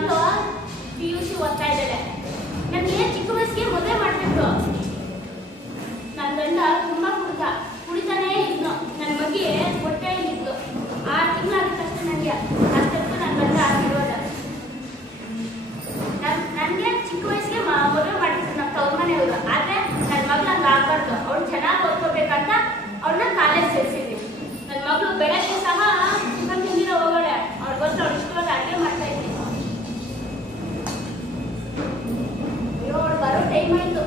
ಮಗಳು PUC ಓದ್ತಾ ಇದ್ದಾಳೆ. ನನಗೆ ಚಿಕ್ಕ ವಯಸ್ಸಿಗೆ ಮದುವೆ ಮಾಡ್ಬಿಟ್ರು. ನನ್ನ ಗಂಡ ತುಂಬಾ ಕುಡಿತಾನೇ ಇದ್ನು. ನನ್ನ ಮಗಿ ಹೊಟ್ಟೆಯಲ್ಲಿದ್ದು 6 ತಿಂಗಳಾದ ತಕ್ಷಣ ನನಗೆ ಅಷ್ಟೊತ್ತು ನನ್ನ ಗಂಡ ಆಗಿರೋದ. ನನಗೆ ಚಿಕ್ಕ ವಯಸ್ಸಿಗೆ ಮದುವೆ ಮಾಡಿದ್ರು ನಮ್ಮ ತವ್ರ ಮನೆಯವರು. ಆದ್ರೆ ನನ್ನ ಮಗಳು ಹಂಗ ಆಗ್ಬಾರ್ದು, ಅವಳು ಚೆನ್ನಾಗಿ ಓದ್ಕೋಬೇಕಂತ ಅವಳನ್ನ ಕಾಲೇಜ್ ಸೇರಿಸಿದ್ವಿ. ನನ್ನ ಮಗಳು ಬೆಳಗ್ಗೆ ಸಹ ಚಿಕನ್ ತಿಂದಿರೋ ಹೋಗೋಳೆ. ಅವ್ಳಿಗೋಸ್ಕರ ಅವಳು ಇಷ್ಟವಾದ ಅಡುಗೆ ಮಾಡ್ತಾ ಇದ್ದೀನಿ. ಅಯ್ಯೋ ಅವಳು ಬರೋ ಟೈಮ್ ಆಯ್ತು.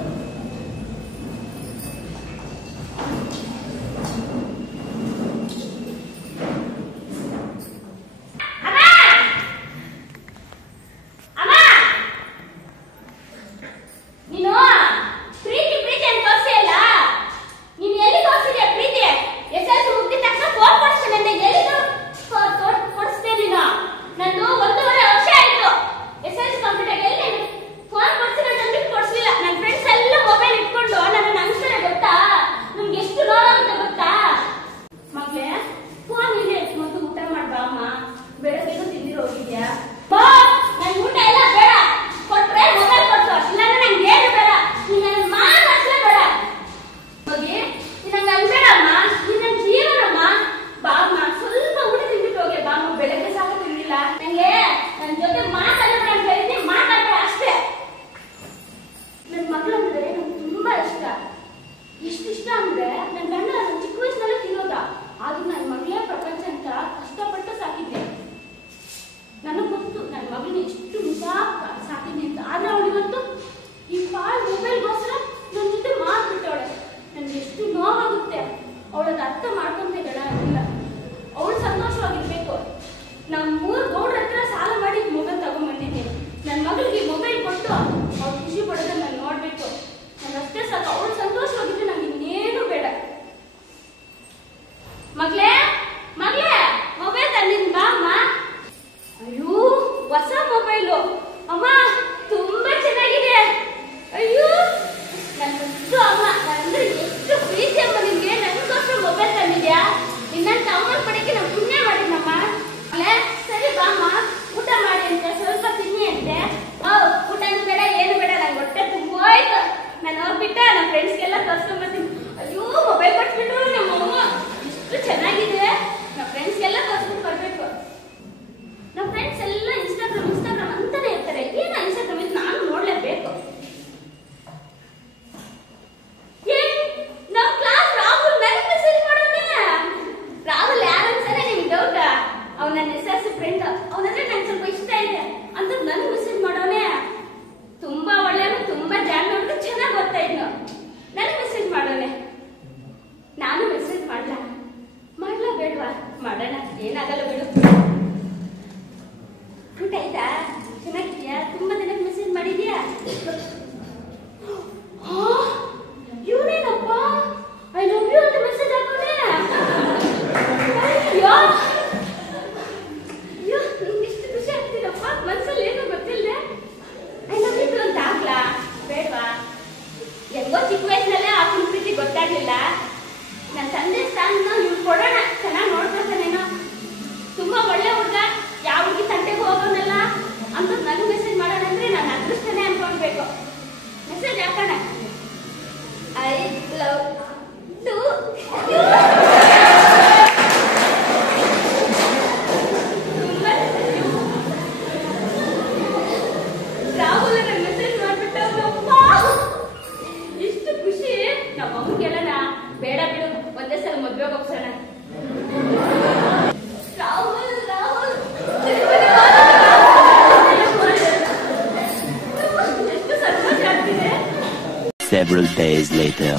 Several days later.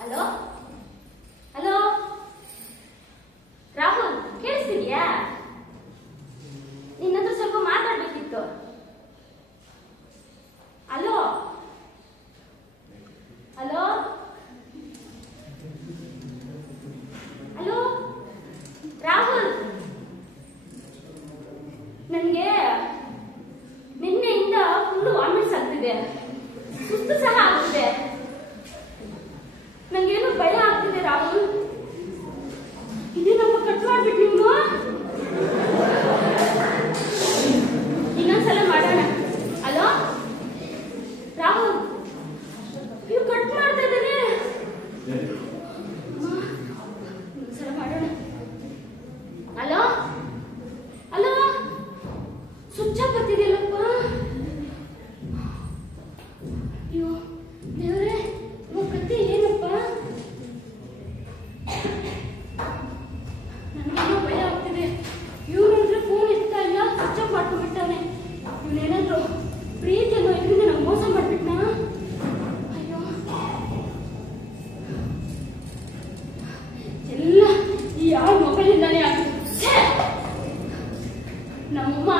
Hello? Hello? Rahul ಕೇಳಿಸ್ತಿದ್ಯಾ? ನಿನ್ನ ಹತ್ರ ಸ್ವಲ್ಪ ಮಾತಾಡ್ಬೇಕಿತ್ತು. ಹಲೋ? ಹಲೋ? ಹಲೋ? ರಾಹುಲ್, ನನಗೆ ನಿನ್ನೆಯಿಂದ ಫುಲ್ ವಾಮಿಟ್ಸ್ ಆಗ್ತಿದೆ, ಸುಸ್ತು ಸಹ ಆಗ್ತಿದೆ. ನಂಗೇನು ಭಯ ಆಗ್ತಿದೆ ರಾಹುಲ್. ಇದೇನಪ್ಪ ಕಟ್ ಮಾಡ್ಬಿಟ್ಟು ನೀವು? ಸ್ವಿಚ್ ಆಫ್ ಬರ್ತಿದೆಯಲ್ಲಪ್ಪ. ಅಯ್ಯೋ ದೇವ್ರೆ, ಕತೆ ಏನಪ್ಪ? ನನಗೇನೋ ಭಯ ಆಗ್ತಿದೆ. ಇವ್ರು ನೋಡಿದ್ರೆ ಫೋನ್ ಎತ್ತಾ ಇಲ್ಲ, ಸ್ವಿಚ್ ಆಫ್ ಮಾಡ್ಕೊಂಡ್ಬಿಟ್ಟಾನೆ. ಇವನೇನಾದ್ರು ಪ್ರೀತಿಯನ್ನು ಇದರಿಂದ ನಂಗೆ ಮೋಸ ಮಾಡ್ಬಿಟ್ನಾ? ಅಯ್ಯೋ, ಎಲ್ಲ ಈ ಯಾವ ಮೊಬೈಲಿಂದಾನೇ ಆಗ್ತದೆ. ನಮ್ಮಮ್ಮ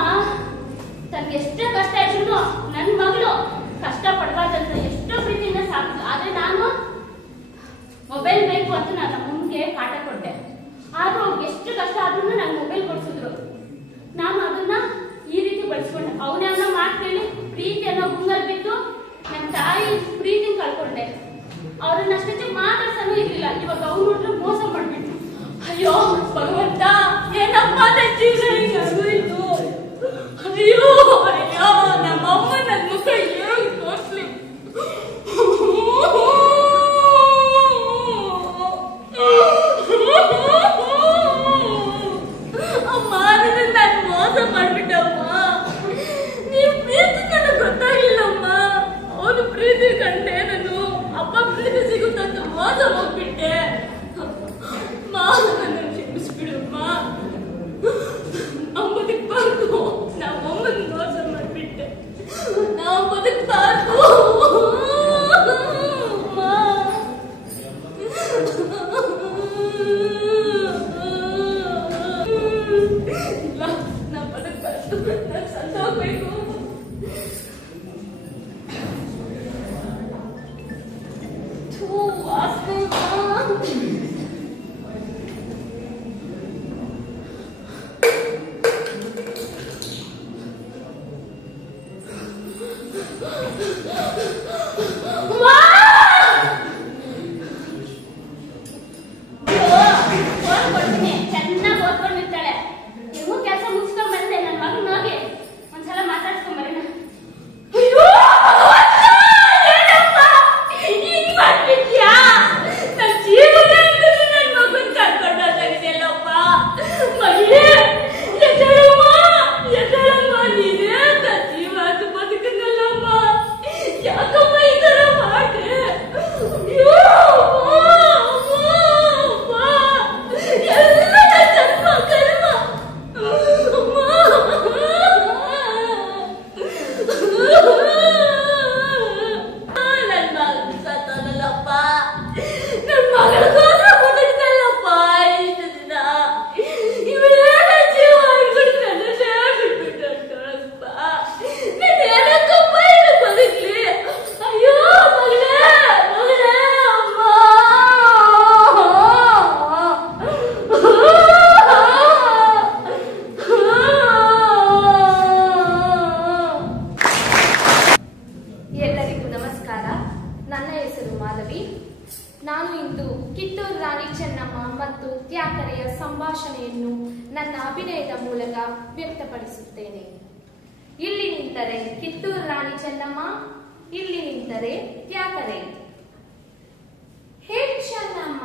ತನ್ಗೆ ಎಷ್ಟೇ ಕಷ್ಟ ಇದ್ರು ನನ್ನ ಮಗಳು ಕಷ್ಟ ಪಡಬಾರ್ದಂತ ಎಷ್ಟೋ ಪ್ರೀತಿಯಿಂದ ಸಾಕಿದ್ರು. ಆದ್ರೆ ನಾನು ಮೊಬೈಲ್ ಬೇಕು ಅಂತ ನಾನು ನಮ್ಮಮ್ಮಗೆ ಕಾಟ ಕೊಟ್ಟೆ. ಆದ್ರೂ ಅವ್ರಿಗೆ ಎಷ್ಟು ಕಷ್ಟ ಆದ್ರೂ ನಂಗೆ ಮೊಬೈಲ್ ಕೊಡ್ಸಿದ್ರು. ನಾನು ಅದನ್ನ ಈ ರೀತಿ ಬಳಸ್ಕೊಂಡೆ. ಅವನ ಮಾತು ಕೇಳಿ ಪ್ರೀತಿಯನ್ನ ಗುಂಗಲ್ ಬಿದ್ದು ನನ್ನ ತಾಯಿ ಪ್ರೀತಿನ ಕಳ್ಕೊಂಡೆ. ಅವ್ರನ್ನ ಅಷ್ಟೇ ಮಾತಾಡ್ಸನೂ ಇರ್ಲಿಲ್ಲ. ಇವಾಗ ಅವ್ರು ನೋಡ್ರೆ ಮೋಸ ಮಾಡ್ಬಿಟ್ಟು. ಅಯ್ಯೋ ಭಗವಂತ, ಏನಪ್ಪ ಜೀವನ ಹಿಂಗಾಗೋಯ್ತು. ಅಯ್ಯೋ ಅಯ್ಯೋ, ನಮ್ಮಮ್ಮ ನನ್ನ ಮುಖ ಹೇಗೆ ತೋರ್ಸ್ಲಿ? ಅಮ್ಮ, ನಾನು ಮೋಸ ಮಾಡ್ಬಿಟ್ಟಮ್ಮ. ನೀವು ಪ್ರೀತಿ ನನಗೆ ಗೊತ್ತಾಗ್ಲಿಲ್ಲಮ್ಮ. ಅವನು ಪ್ರೀತಿ ಕಂಡೆ, ನಾನು ಅಪ್ಪ ಪ್ರೀತಿ ಸಿಗುತ್ತಂತ ಮೋಸ ಹೋಗ್ಬಿಟ್ಟೆ. ನನ್ನ ಕ್ಷಮಿಸ್ಬಿಡಮ್ಮ. ನಾವು ಬದುಕ್ಬಾರ್ದು. ನಮ್ಮಮ್ಮನ ಮೋಸ ಮಾಡ್ಬಿಟ್ಟೆ. ನಾವು ಬದುಕ್ಬಾರ್ದು. ನಾವು ಬದುಕ್ಬಾರ್ದು. ನಾನು ಸತ್ತೋಗ್ಬೇಕು. ಚೆನ್ನಾಗಿ ಓದ್ಕೊಂಡಿರ್ತಾಳೆ. ನೀವು ಕೆಲಸ ಮುಗಿಸ್ಕೊಂಡ್ ಬಂದೆ. ನನ್ನ ಮಗನ ಹೋಗಿ ಒಂದ್ಸಲ ಮಾತಾಡ್ಸ್ಕೊಂಡ್ ಬರೋಣ. ಅಯ್ಯೋ ಹಿಂಗ್ ಮಾಡ್ಬಿಟ್ಯಾ? ನನ್ನ ಜೀವನ ನನ್ನ ಮಗನ್ ಕರ್ಕೊಂಡೋಗಿದೆಯಲ್ಲಪ್ಪ. ಮಹಿಳೆ ಎದಳಮ್ಮ, ಎದಳಮ್ಮ, ನೀನೇ ಜೀವ ಬದುಕನಲ್ಲಮ್ಮ. ಯಾಕಮ್ಮ ಈ ತರ ಮಾಡ್ದೆ? ಅಯ್ಯೋ ನಾನು ಇಂದು ಕಿತ್ತೂರು ರಾಣಿ ಚೆನ್ನಮ್ಮ ಮತ್ತು ತ್ಯಾಕರೆಯ ಸಂಭಾಷಣೆಯನ್ನು ನನ್ನ ಅಭಿನಯದ ಮೂಲಕ ವ್ಯಕ್ತಪಡಿಸುತ್ತೇನೆ. ಇಲ್ಲಿ ನಿಂತರೆ ಕಿತ್ತೂರು ರಾಣಿ ಚೆನ್ನಮ್ಮ, ಇಲ್ಲಿ ನಿಂತರೆ ತ್ಯಾಕರೆ. ಹೇ ಚೆನ್ನಮ್ಮ,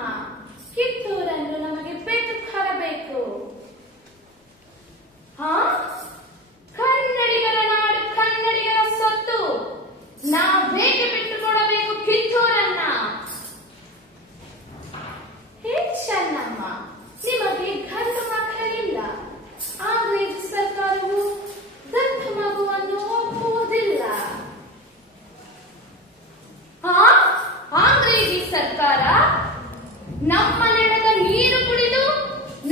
ಕಿತ್ತೂರನ್ನು ನಮಗೆ ಬಿಟ್ಟು ಬರಬೇಕು. ಕನ್ನಡಿಗರ ನಾಡು, ಕನ್ನಡಿಗರ ಸೊತ್ತು. ನಾವೇಕೆ ಬಿಟ್ಟು ಕೊಡಬೇಕು ಕಿತ್ತೂರನ್ನ? ಹೇ ಚೆನ್ನಮ್ಮ, ನಿಮಗೆ ಗಂಡು ಮಕ್ಕಳಿಲ್ಲ. ಅಂಗ್ರೇಜಿ ಸರ್ಕಾರವು ಗಂಡು ಮಗುವನ್ನು ಒಪ್ಪುವುದಿಲ್ಲ. ಅಂಗ್ರೇಜಿ ಸರ್ಕಾರ ನಮ್ಮ ನೆಲದ ನೀರು ಕುಡಿದು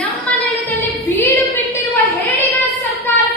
ನಮ್ಮ ನೆಲದಲ್ಲಿ ಬೀಡು ಬಿಟ್ಟಿರುವ ಹೇಡಿಗಳ ಸರ್ಕಾರ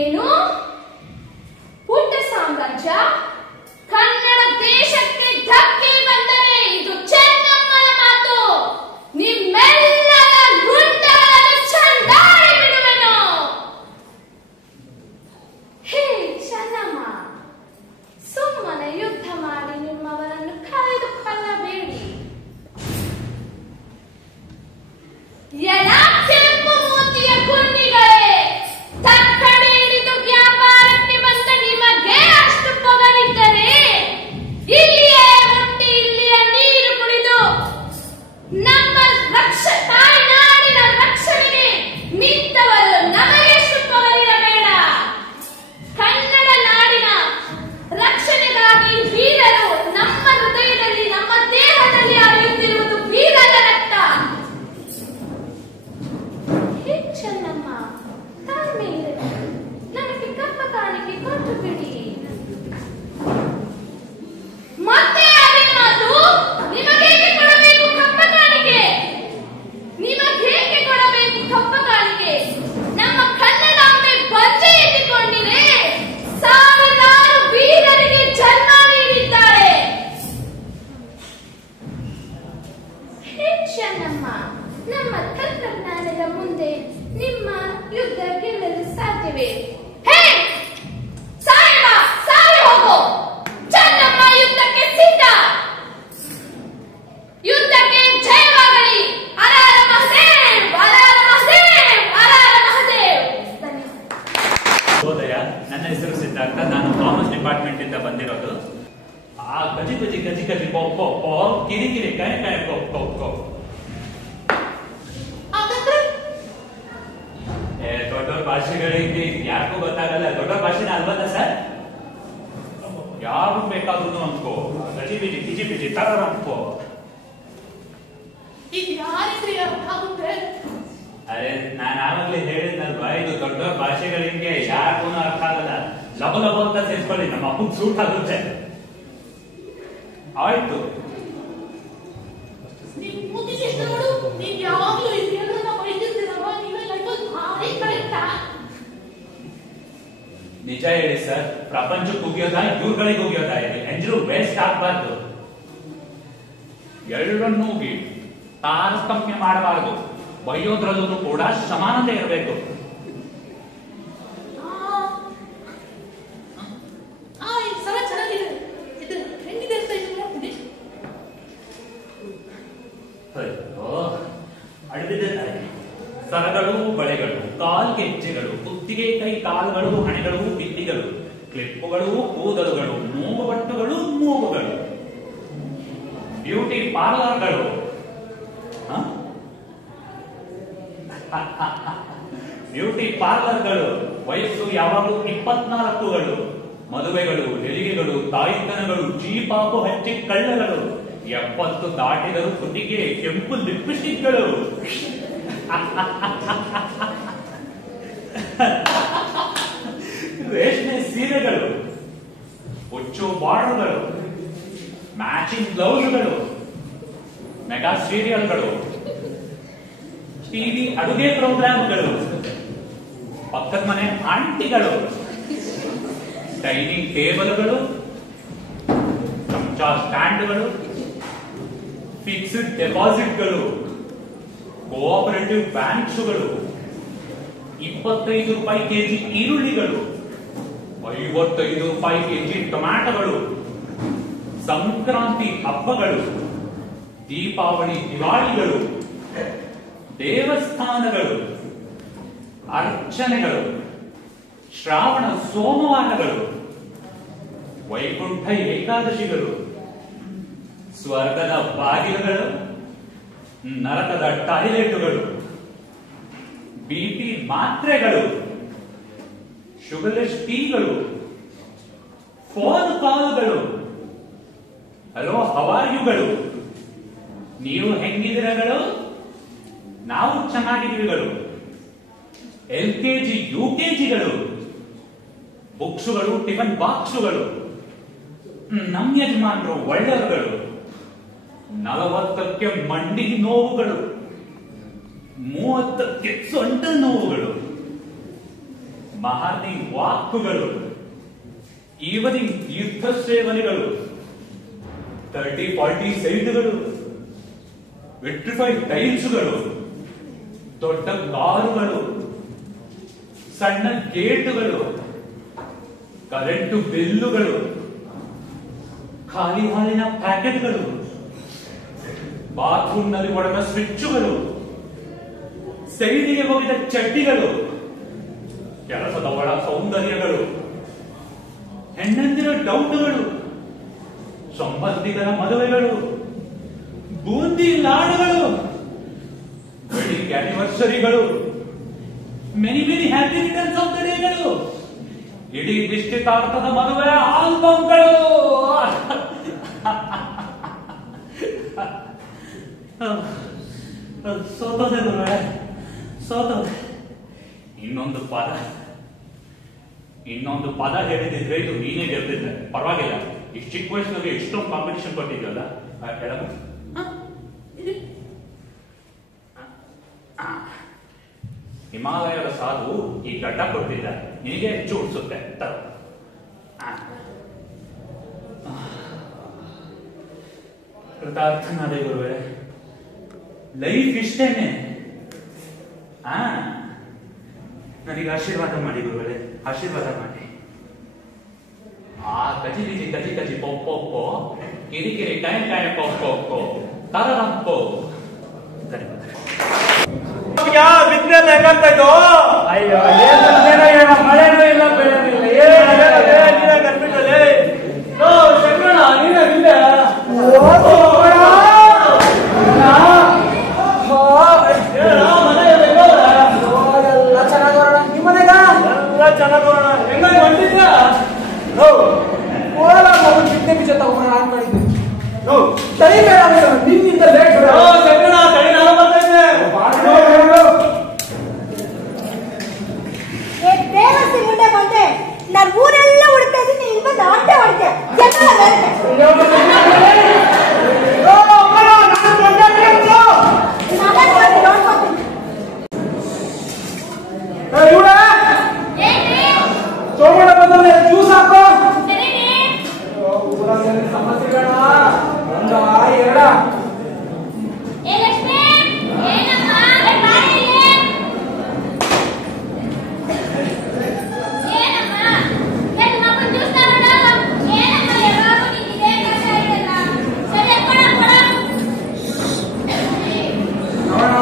ಏನು ಪುಟ್ಟ ಸಾಮ್ರಾಜ್ಯ? ಕನ್ನಡ ದೇಶಕ್ಕೆ ಧಕ್ಕೆ ಬಂದರೆ ಇದು ಚೆನ್ನಮ್ಮನ ಮಾತು. ನಿಮ್ಮೆಲ್ಲರ ಗುಂಡಗಳನ್ನು ಚಂಡಾಡಿ ಬಿಡುವೆನು. ಹೇ ಚೆನ್ನಮ್ಮ, ಸುಮ್ಮನೆ ಯುದ್ಧ ಮಾಡಿ ನಿಮ್ಮವರನ್ನು ಕಾಯ್ದುಕೊಳ್ಳಬೇಡಿ. ಕೆಂಪು ಮೂತಿಯ ಗುಂಡಿಗಳೇ, ತಕ್ಕಡಿ ಹಿಡಿದು ವ್ಯಾಪಾರಕ್ಕೆ ಬಂದ ನಿಮಗೆ ಅಷ್ಟು ಪೊಗರಿದ್ದರೆ ಇಲ್ಲಿಯೇ ಹುಟ್ಟಿ ಇಲ್ಲಿಯ ನೀರು ಕುಡಿದು ನಮ್ಮ ತಾಯ್ನಾಡಿನ ರಕ್ಷಣೆಗೆ ನಿಂತವರು ನಮಗೆಷ್ಟು ಪೊಗರಿರಬೇಡ. ಕನ್ನಡ ನಾಡಿನ ರಕ್ಷಣೆಗಾಗಿ ವೀರರು ನಮ್ಮ ಹೃದಯದಲ್ಲಿ, ನಮ್ಮ ದೇಹದಲ್ಲಿ ಹರಿಯುತ್ತಿರುವುದು ವೀರರ ರಕ್ತ. ಚೆನ್ನಮ್ಮ, ತಾಳ್ಮೆ ಇರಲಿ. ನನಗೆ ಕಪ್ಪ ಕಾಣಿಕೆ ಕೊಟ್ಟು ಬಿಡಿ. ಮತ್ತೆ ಅದೇ ಮಾತು, ನಿಮಗೇಕೆ ಕೊಡಬೇಕು ಕಪ್ಪ ಕಾಣಿಕೆ? ನಿಮಗೇಕೆ ಕೊಡಬೇಕು ಕಪ್ಪ ಕಾಣಿಕೆ? ನಮ್ಮ ಕನ್ನಡಾಂಬೆ ಬಂಜೆ ಎತ್ತಿಕೊಂಡಿದೆ. ಸಾವಿರಾರು ವೀರರಿಗೆ ಜನ್ಮ ನೀಡಿದ್ದಾರೆ. ಹೇ ಚೆನ್ನಮ್ಮ, ನಮ್ಮ ತಂತ್ರಜ್ಞಾನದ ಮುಂದೆ ನಿಮ್ಮ ಯುದ್ಧ ಗೆಲ್ಲಲು ಸಾಧ್ಯವೇ? ಹೇ ಸಾಯವ, ಸಾರಿ ಹೋಗು. ಚೆನ್ನಮ್ಮ ಯುದ್ಧಕ್ಕೆ ಸಿದ್ಧ. ಯುದ್ಧಕ್ಕೆ ಜಯವಾಗಲಿ. ಹರ ಮಹದೇವ್, ಹರ ಮಹದೇವ್, ಹರ ಮಹದೇವ್. ಶುಭೋದಯ. ನನ್ನ ಹೆಸರು ಸಿದ್ಧಾರ್ಥ. ನಾನು ಕಾಮರ್ಸ್ ಡಿಪಾರ್ಟ್ಮೆಂಟ್ ಇಂದ ಬಂದಿರೋದು. ಆ ಗಜಿ ಗಜಿ ಗಜಿ ಗಜಿ ಪೋ ಪೋ ಪೋ ಕಿರಿ ಕಿರಿ ಕೈ ಕೈ ಪೋ ಪೋ ಪೋ. ದೊಡ್ಡ ಭಾಷೆಗಳಿಗೆ ಯಾರಿಗೂ ಗೊತ್ತಾಗಲ್ಲ. ದೊಡ್ಡ ಭಾಷೆನ ಅಲ್ವಲ್ಲ ಸರ್? ಯಾರು ಬೇಕಾದ್ರೂ ಅನ್ಕೋ, ಗಜಿ ಬಿಜಿ ಕಿಜಿ ಬಿಜಿ ತರ ಅನ್ಕೋ. ಅರೆ, ನಾನು ಆವಾಗ್ಲೇ ಹೇಳಿದ್ನಲ್ವಾ, ಇದು ದೊಡ್ಡ ಭಾಷೆಗಳಿಗೆ ಯಾರಿಗೂ ಅರ್ಥ ಆಗಲ್ಲ. ಲಬ ಲಬ ಅಂತ ಸೇರ್ಕೊಳ್ಳಿ, ನಮ್ಮ ಅಪ್ಪಗ್ ಸೂಟ್ ಆಗುತ್ತೆ. ಆಯ್ತು. ನಿಜ ಹೇಳಿ ಸರ್, ಪ್ರಪಂಚಕ್ಕೆ ಉಗಿಯೋದ ಇವ್ರುಗಳಿಗೆ ಉಗಿಯೋದ? ಇದೆ ಎಂಜರು ವೇಸ್ಟ್ ಆಗ್ಬಾರ್ದು. ಎರಡನ್ನೂ ತಾರತಮ್ಯ ಮಾಡಬಾರದು. ಬೈಯೋದ್ರಲ್ಲೂ ಕೂಡ ಸಮಾನತೆ ಇರಬೇಕು. ಅಡದಿದ್ದಾರೆ ಸರಗಳು, ಬಳೆಗಳು, ಕಾಲ್ಗೆಜ್ಜೆಗಳು, ಕುತ್ತಿಗೆ ಕೈ ಕಾಲುಗಳು, ಹಣೆಗಳು, ಬಿಲ್ಲಿಗಳು, ಕ್ಲಿಪ್ಪುಗಳು, ಕೂದಲುಗಳು, ಮೂಗುಬಟ್ಟುಗಳು, ಮೂಗುಗಳು, ಬ್ಯೂಟಿ ಪಾರ್ಲರ್ಗಳು, ಬ್ಯೂಟಿ ಪಾರ್ಲರ್ಗಳು, ವಯಸ್ಸು ಯಾವಾಗಲೂ 24ಗಳು, ಮದುವೆಗಳು, ಹೆರಿಗೆಗಳು, ತಾಯಿತನಗಳು, ಜೀಪಾಪು ಹಚ್ಚಿ ಕಳ್ಳಗಳು, 70 ದಾಟಿದರೂ ಕುತ್ತಿಗೆ ಕೆಂಪು ಲಿಪ್ಸ್ಟಿಕ್ಗಳು, ರೇಷ್ಮೆ ಸೀರೆಗಳು, ಹುಚ್ಚು ಬಾರ್ಡರ್ಗಳು, ಮ್ಯಾಚಿಂಗ್ ಬ್ಲೌಸ್ಗಳು, ಮೆಗಾ ಸೀರಿಯಲ್ಗಳು, ಟಿವಿ ಅಡುಗೆ ಪ್ರೋಗ್ರಾಮ್ಗಳು, ಪಕ್ಕದ ಮನೆ ಆಂಟಿಗಳು, ಡೈನಿಂಗ್ ಟೇಬಲ್ಗಳು, ಚಮಚ ಸ್ಟ್ಯಾಂಡ್ಗಳು, ಫಿಕ್ಸ್ಡ್ ಡೆಪಾಸಿಟ್ಗಳು, ಕೋಆಪರೇಟಿವ್ ಬ್ಯಾಂಕ್ಸ್ಗಳು, 25 ರೂಪಾಯಿ ಕೆಜಿ ಈರುಳ್ಳಿಗಳು, 55 ರೂಪಾಯಿ ಕೆಜಿ ಟೊಮ್ಯಾಟೊಗಳು, ಸಂಕ್ರಾಂತಿ ಹಬ್ಬಗಳು, ದೀಪಾವಳಿ ದಿವಾಳಿಗಳು, ದೇವಸ್ಥಾನಗಳು, ಅರ್ಚನೆಗಳು, ಶ್ರಾವಣ ಸೋಮವಾರಗಳು, ವೈಕುಂಠ ಏಕಾದಶಿಗಳು, ಸ್ವರ್ಗದ ಬಾಗಿಲುಗಳು, ನರಕದ ಟಾಯ್ಲೆಟ್ಗಳು, ಬಿಪಿ ಮಾತ್ರೆಗಳು, ಶುಗರ್ಲೆಸ್ ಟೀಗಳು, ಫೋನ್ ಕಾಲ್ಗಳು, ಹಲೋ ಹವಾರ್ಯುಗಳು, ನೀವು ಹೆಂಗಿದಿರಗಳು? ನಾವು ಚೆನ್ನಾಗಿದ್ದೀವಿಗಳು. LKG UKGಗಳು, ಬುಕ್ಸುಗಳು, ಟಿಫನ್ ಬಾಕ್ಸುಗಳು, ನಮ್ಮ ಯಜಮಾನರು ಒಳ್ಳೆಯವರುಗಳು. 40ಕ್ಕೆ ಮಂಡಿ ನೋವುಗಳು, 30ಕ್ಕೆ ಸೊಂಟ ನೋವುಗಳು, ಮಾರ್ನಿಂಗ್ ವಾಕ್ಗಳು, ಈವನಿಂಗ್ ತೀರ್ಥ ಸೇವನೆಗಳು, 30-40 ಸೈಟ್ಗಳು, ವಿಟ್ರಿಫೈಡ್ ಟೈಲ್ಸ್ಗಳು, ದೊಡ್ಡ ಕಾರುಗಳು, ಸಣ್ಣ ಗೇಟುಗಳು, ಕರೆಂಟು ಬಿಲ್ಲುಗಳು, ಖಾಲಿ ಹಾಲಿನ ಪ್ಯಾಕೆಟ್ಗಳು, ಬಾತ್ರೂಮ್ನಲ್ಲಿ ಒಡೆದ ಸ್ವಿಚ್ಚುಗಳು, ಸೈಡಿಗೆ ಹೋಗಿದ ಚಡ್ಡಿಗಳು, ಕೆಲಸದ ಒಳ ಸೌಂದರ್ಯಗಳು, ಹೆಣ್ಣಂದಿರ ಡೌಟ್ಗಳು, ಸಂಬಂಧಿಕರ ಮದುವೆಗಳು, ಬೂಂದಿ ಲಾಡುಗಳು, ವೆಡ್ಡಿಂಗ್ ಆನಿವರ್ಸರಿಗಳು, many happy returns of the ಡೇಗಳು, ಇಡೀ ನಿಶ್ಚಿತಾರ್ಥದ ಮದುವೆ ಆಲ್ಬಮ್ಗಳು. ಸೋತೋದೆ ಗುರುಗಳೇ, ಸೋತೋದೆ. ಇನ್ನೊಂದು ಪದ ಹೇಳಿದ್ರೆ ಇದು ನೀನೇ ಗೆಲ್ತಿದ್ದೆ, ಪರವಾಗಿಲ್ಲ. ಇಷ್ಟು ಚಿಕ್ಕ ವಯಸ್ಸಿನಲ್ಲಿ ಎಷ್ಟೊಂದು ಕಾಂಪಿಟೇಷನ್ ಕೊಟ್ಟಿದ್ಯಲ್ಲ, ಹೇಳಮ್ಮ. ಹಿಮಾಲಯದ ಸಾಧು ಈ ಗಡ್ಡ ಕೊಟ್ಟಿದ್ದ, ನಿನಗೆ ಹೆಚ್ಚು ಉಡ್ಸುತ್ತೆ. ಕೃತಾರ್ಥನಾದೆ ಗುರುಗಳೇ, ಲೈಫ್ ಇಷ್ಟೇನೆ. ನನಗೆ ಆಶೀರ್ವಾದ ಮಾಡಿ ಗುರುಗಳೇ, ಆಶೀರ್ವಾದ ಮಾಡಿ. ಕಜಿ ಬಿಜಿ ಕಜಿ ಕಜಿ ಪೊಪ್ಪೊ, ಕಿರಿಕಿರಿ ಟೈಮ್ ಟೈಮ್ ಪೊಪ್ಪೊ, ತರರಂಪೋ. ಧನ್ಯವಾದ. ಬಿಸಿನೆಲ್ಲ ಹೆಂಗಾಗ್ತಾ ಇತ್ತು? ಅಯ್ಯೋ, ಮಳೆನೂ ಇಲ್ಲ, ಬೆಳೆನೂ ಇಲ್ಲ. ಕರ್ಬಿಟ್ಟಲ್ಲಿ ಶಂಕರಣ್ಣ, ನೀನೇ ನಿಂದೆ ಚೆನ್ನಾಗೋಣ. ಹೆಂಗಾಗಿ ಬಂದಿದ್ಯಾ? ಬಿಟ್ಟೆ ಬೀಜ ತಗೊಂಡು ನಾನು ಮಾಡಿದ್ದೆ. ತಡಿ ಬೇಡ, ನಿನ್ನಿಂದ ಲೇಟ್. ಶಂಕರಣ್ಣ, ತಡಿ, ನಾನು ಬರ್ತಾ ಇದ್ದೆ. ದೇವಸ್ಥಿ ಮುಂದೆ ಬಂದೆ, ನಾನು ಊರೆಲ್ಲ ಹುಡುಕ್ತಾ ಇದ್ದೀನಿ, ಇಲ್ಲಿ ಬಂದು ಆಟೆ ಹೊಡಿತೆ. ಸೋಮಣ್ಣ ಬಂದ್ರೆ ಜ್ಯೂಸ್ ಹಾಕೋ. ಊರಲ್ಲಿ ಸಮಸ್ಯೆಗಳ ಒಂದ ಎರಡ.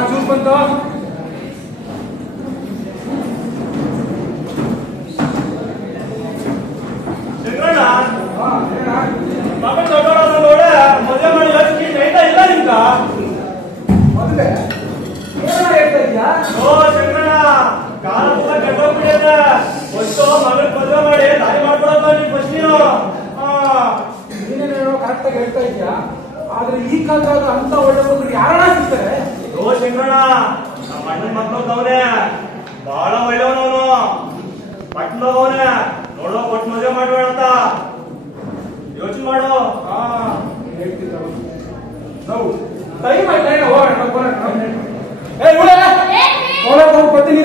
ಜ್ಯೂಸ್ ಬಂತು. ಮಗನ್ ದೊಡ್ಡವಳ ನೋಡ, ಮದುವೆ ಮಾಡಿ ಲಕ್ಷ್ಮಿ ನೈತಾ ಇಲ್ಲ ನಿಮ್ಗ? ಮದುವೆ ಏನೋ ಹೇಳ್ತಾ ಇದ್ಯಾ? ಓ ಶಂಕರಣ್ಣ, ಕಾಲ ಪೂರ ಕೆಟ್ಟೋಗ್ಬಿಟ್ಟಿದೆ. ಫಸ್ಟು ಮಗನ್ ಮದುವೆ ಮಾಡಿ ತಾಯಿ ಮಾಡ್ಕೊಡಪ್ಪ ನೀನ್ ಫಸ್ಟ್ ನೀನು. ನೀನೇನೋ ಕರೆಕ್ಟ್ ಆಗಿ ಹೇಳ್ತಾ ಇದ್ಯಾ, ಆದ್ರೆ ಈ ಕಾಲದಾಗ ಅಂತ ಒಳ್ಳೆ ಮಕ್ಕಳು ಯಾರನ್ನ ಸಿಗ್ತಾರೆ? ಓ ಶಂಕರಣ್ಣ, ನಮ್ಮ ಅಣ್ಣನ ಮಕ್ಕಳು ಅವನೇ ಬಹಳ ಒಳ್ಳೆಯವನವನು, ಪಟ್ನ ಅವನೇ. ನೋಡೋ ಕೊಟ್ಟು ಮದುವೆ ಮಾಡ್ಬೇಡ ಅಂತ ಯೋಚನೆ ಮಾಡು. ಟೈಮ್ ಆಯ್ತಾ? ಬರ್ತೀನಿ.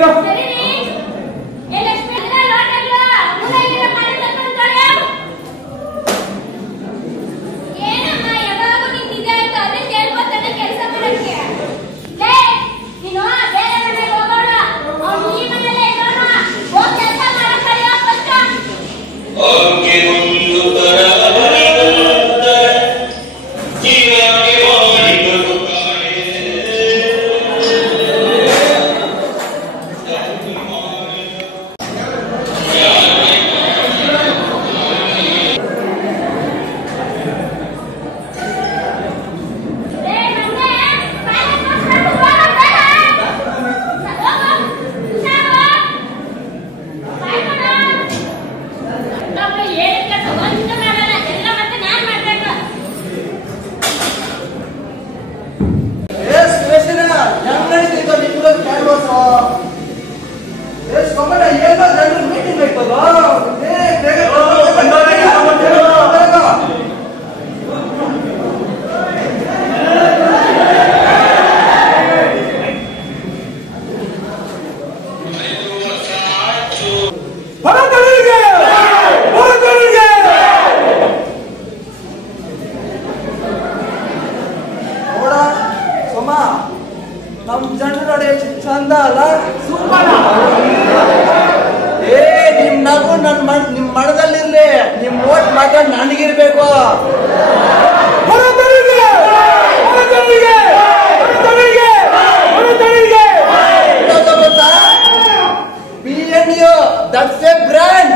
ನಮ್ ಜನರು ನೋಡಿ ಎಷ್ಟು ಚಂದ ಅಲ್ಲ. ಸೂಪರ್. ಏ ನಿಮ್ ನಗು ನಿಮ್ ಮನದಲ್ಲಿರ್ಲಿ, ನಿಮ್ ಓಟ್ ಮಾತ್ರ ನನಗಿರ್ಬೇಕು. PNU, that's a brand.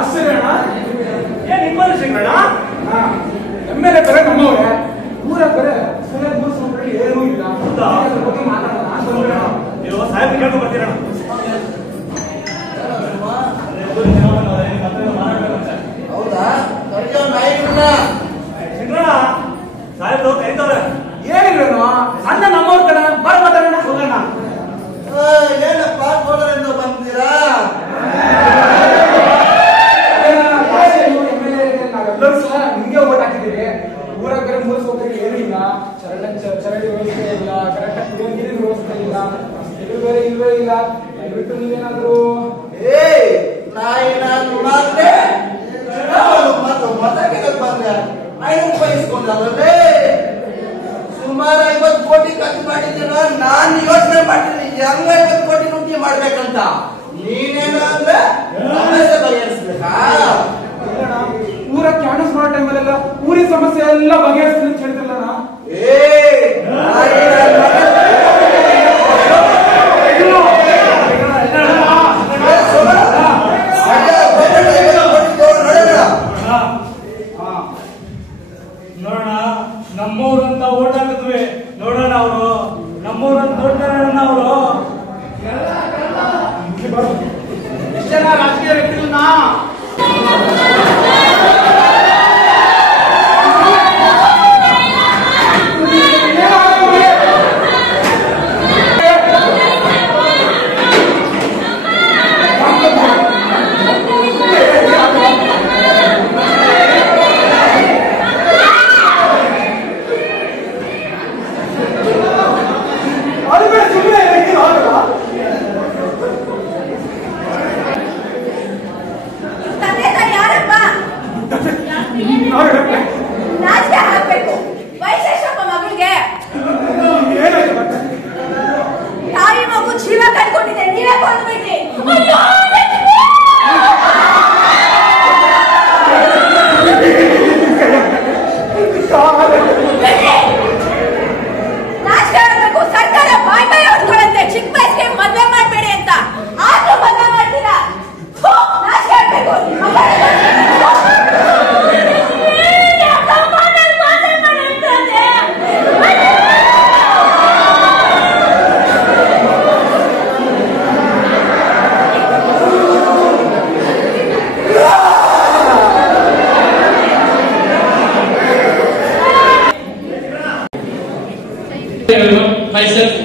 ಆಶ್ಚರ್ಯಣ ಏನ್ ಇಬ್ಬರು ಸಿಂಗಣ್ಣ MLA ಬರ ನಮ್ಮವ್ರೆ ಊರ ಬರೇ ಏನೂ ಇಲ್ಲ ನೀವು ಸಾಹೇಬ್ ಕೇಳ್ಕೊ ಬರ್ತೀರಣ ಹೌದಾ? ಸಿಂಗಣ್ಣ ಸಾಹೇಬ್ರು ಕರೀತವ್ರೆ. ಏನಿಲ್ಲ ಅಣ್ಣ ನಮ್ಮವ್ರ ಕಣ ಬರ ಮಾತಾಡೋಣ ಹೋಗೋಣ. ಏನಪ್ಪ ಕೋಲಾರಿಂದ ಬಂದಿರಾ? ನಿಮ್ಗೆ ಓಟ್ ಹಾಕಿದ್ದೀವಿ. ಊರಾಗ ಬೇರೆ ಮೂಲಸೌಕರ್ಯ ಏನೂ ಇಲ್ಲ, ಚರಂಡಿ ವ್ಯವಸ್ಥೆ ಇಲ್ಲ, ಕರೆಕ್ಟಾಗಿ ಕುಡಿಯೋ ನೀರಿನ ವ್ಯವಸ್ಥೆ ಇಲ್ಲ, ಇದು ಬೇರೆ ಇಲ್ವೇ ಇಲ್ಲ. ದಯವಿಟ್ಟು ನೀವೇನಾದ್ರು ಸುಮಾರು 50 ಕೋಟಿ ಖರ್ಚು ಮಾಡಿದ್ದೀರ. ನಾನು ಯೋಚನೆ ಮಾಡ್ತೀನಿ ಹೆಂಗ 50 ಕೋಟಿ ಲೂಟಿ ಮಾಡ್ಬೇಕಂತ. ನೀನೇನು ಅಂದ್ರೆ ಬಗೆಹರಿಸ್ಬೇಕಾ? ಊರ ಕ್ಯಾನ್ವಸ್ ಮಾಡೋ ಟೈಮಲ್ಲೆಲ್ಲ ಊರಿನ ಸಮಸ್ಯೆ ಎಲ್ಲ ಬಗೆಹರಿಸ್ತೀನಿ ಅಂತ ಹೇಳ್ತಿಲ್ಲ. ನೋಡೋಣ ನಮ್ಮವ್ರು ಅಂತ ಓಟ್ ಹಾಕಿದ್ವಿ. ನೋಡೋಣ ಅವರು ನಮ್ಮವ್ರು ಅಂತ ನೋಡ್ತಾರಣ್ಣ. ಅವರು ಇಷ್ಟೆಲ್ಲ ರಾಜಕೀಯ ವ್ಯಕ್ತಿಗಳನ್ನ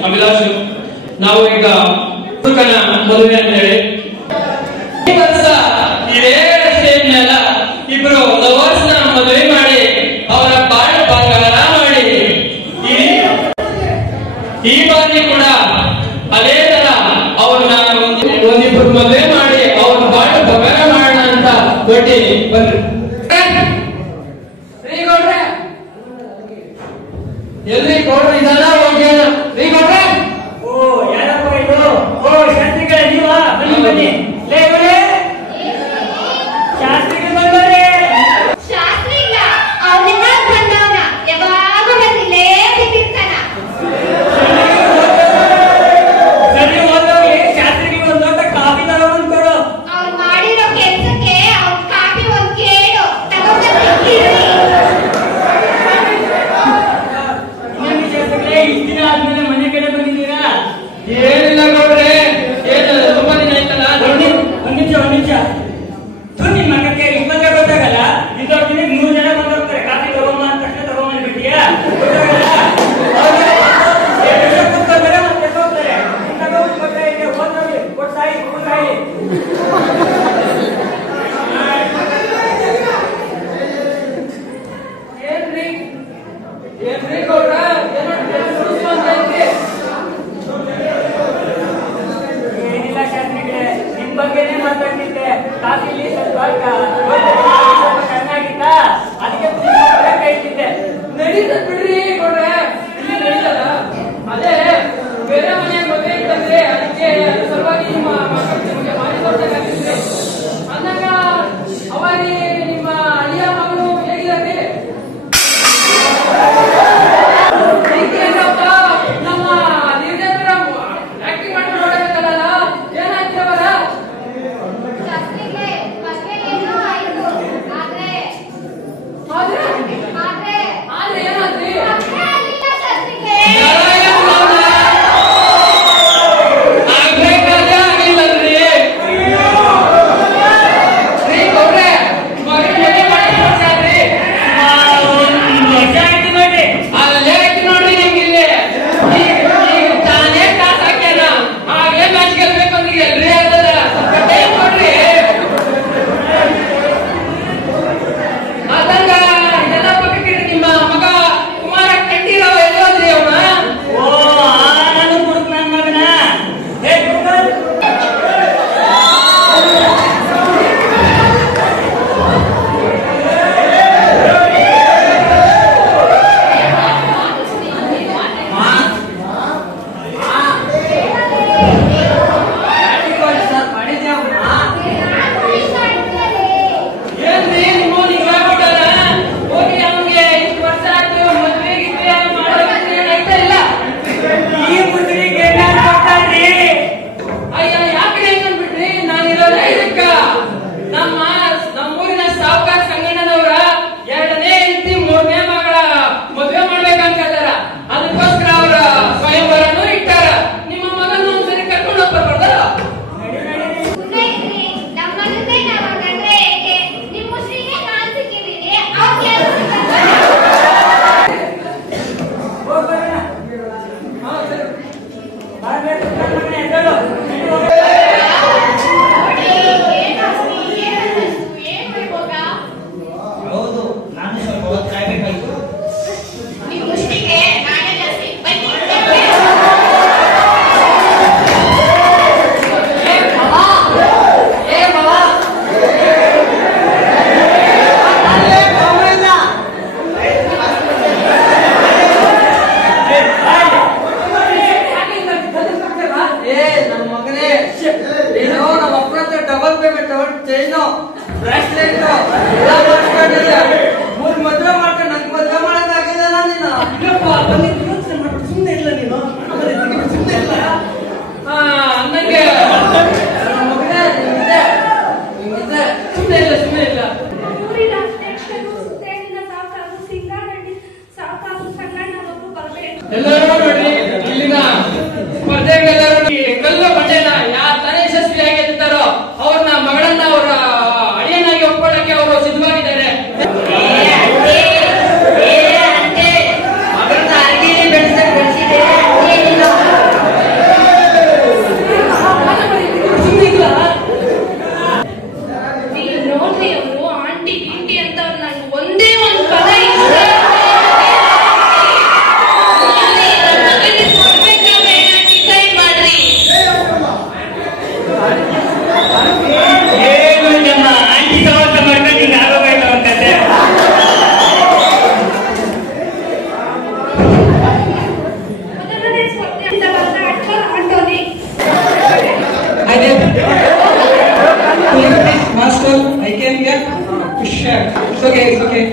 ಅಭಿಲಾಷು ನಾವು ಈಗ ಹುಡುಗನ ಮದುವೆ ಅಂತೇಳಿ ಈ ವರ್ಷ ಇದೇ ಸ್ಟೇಜ್ ಮೇಲೆ ಇಬ್ರು ಲವರ್ಸ್ ನ ಮದುವೆ ಮಾಡಿ ಅವರ ಬಾಳ ಬಂಗಾರ ಮಾಡಿ ಈ ಬಾರಿ ಕೂಡ ಅದೇ ತರ ಅವ್ರನ್ನ ಒಂದಿಬ್ರು ಮದುವೆ ಮಾಡಿ ಅವ್ರ ಬಾಳ ಬಂಗಾರ ಮಾಡೋಣ ಅಂತ ಕೊಟ್ಟಿ ಬಂದ್ರು. ಎಲ್ರಿ ಕೊಡ್ರಿ ಇದನ್ನ ಹೋಗ್ಯಾನ ರೀ ಕೊಡ್ರೆ. ಓ ಯಾರಪ್ಪ ಇದು? ಓ ಶಾಸ್ತ್ರಿಗಳೇ ನೀವಾ? ಬನ್ನಿ ಬನ್ನಿ. ಲೇ ಇವರೇ ಶಾಸ್ತ್ರಿಗಳು ಬಂದವರೇ. ಶಾಸ್ತ್ರಿ ಇಲ್ಲ, ಅವನಿನ್ನ ಬಂದವನ ಯಾವಾಗ ಬಂದಿಲ್ಲೇ ಬಿಟ್ಟಿರ್ತಾನ. ಸರಿ ಹೋದವ್ರಿಗೆ ಶಾಸ್ತ್ರಿಗಳಿಗೆ ಒಂದು ದೊಡ್ಡ ಕಾಫಿ ತಗೊಂಡು ಕೊಡು. ಅವ್ರು ಮಾಡಿರೋ ಕೆಲ್ಸಕ್ಕೆ ಅವ್ರ ಕಾಫಿ ಒಂದ್ ಕೇಳು. ಕಾಫಿಲಿ ಸ್ವಲ್ಪ ಕಣ್ಣಾಗಿತ್ತ ಅದಕ್ಕೆ ಹೇಳ್ತಿದ್ದೆ. ನಡೀತ ಬಿಡ್ರಿ ಕೊಡ್ರೆ, ಇಲ್ಲಿ ನಡೀತಲ್ಲ. ಅದೇ ಬೇರೆ ಮನೆ ಮದುವೆ ಇತ್ತಂದ್ರೆ ಅದಕ್ಕೆ ಸಲುವಾಗಿ ನಿಮ್ಮ ಮಕ್ಕಳಿಗೆ ನಿಮಗೆ ಮಾಡಿ ಕೊಡ್ಬೇಕಾಗಿತ್ತು. ಅಂದಾಗ ಅವಾರಿ ನಿಮ್ಮ ಅಳಿಯ ಮಗಳು ಹೇಗಿದ್ದಾರೆ? ನಮ್ಮ ನಿರ್ದೇಶಕರ ಆಕ್ಟಿಂಗ್ ಮಾಡ್ಕೊಂಡು ನೋಡಬೇಕಲ್ಲ, ಏನಾಯ್ತವರ? ಶಾಸ್ತ್ರಿಗೆ ಮದುವೆ ಏನೋ ಆಯ್ತು, ಆದ್ರೆ ಏನಾದ್ರಿ? ಮದುವೆ ಆಗಿಲ್ಲ ಶಾಸ್ತ್ರಿಗೆ. ಎಲ್ಲರೂ ನೋಡಿ ಇಲ್ಲಿನ ಸ್ಪರ್ಧೆಗಳೆಲ್ಲರೂ ಕಲ್ಲು ಬಂಡೆನ ಯಾರ ತಾನೇ ಯಶಸ್ವಿಯಾಗಿ ಎತ್ತಿದ್ದಾರೋ ಅವ್ರನ್ನ ಮಗಳನ್ನ ಅವರ ಅಳಿಯನಾಗಿ ಒಪ್ಕೊಳ್ಳಕ್ಕೆ ಅವರು ಸಿದ್ಧವಾಗಿದ್ದಾರೆ. ನೋಡ್ರಿ ಅವರು ಆಂಟಿ ಗಿಂಟಿ ಅಂತ ನಂಗೆ ಒಂದೇ ಒಂದು ಪದ ಇಷ್ಟ Master, I came here to share. It's okay, it's okay.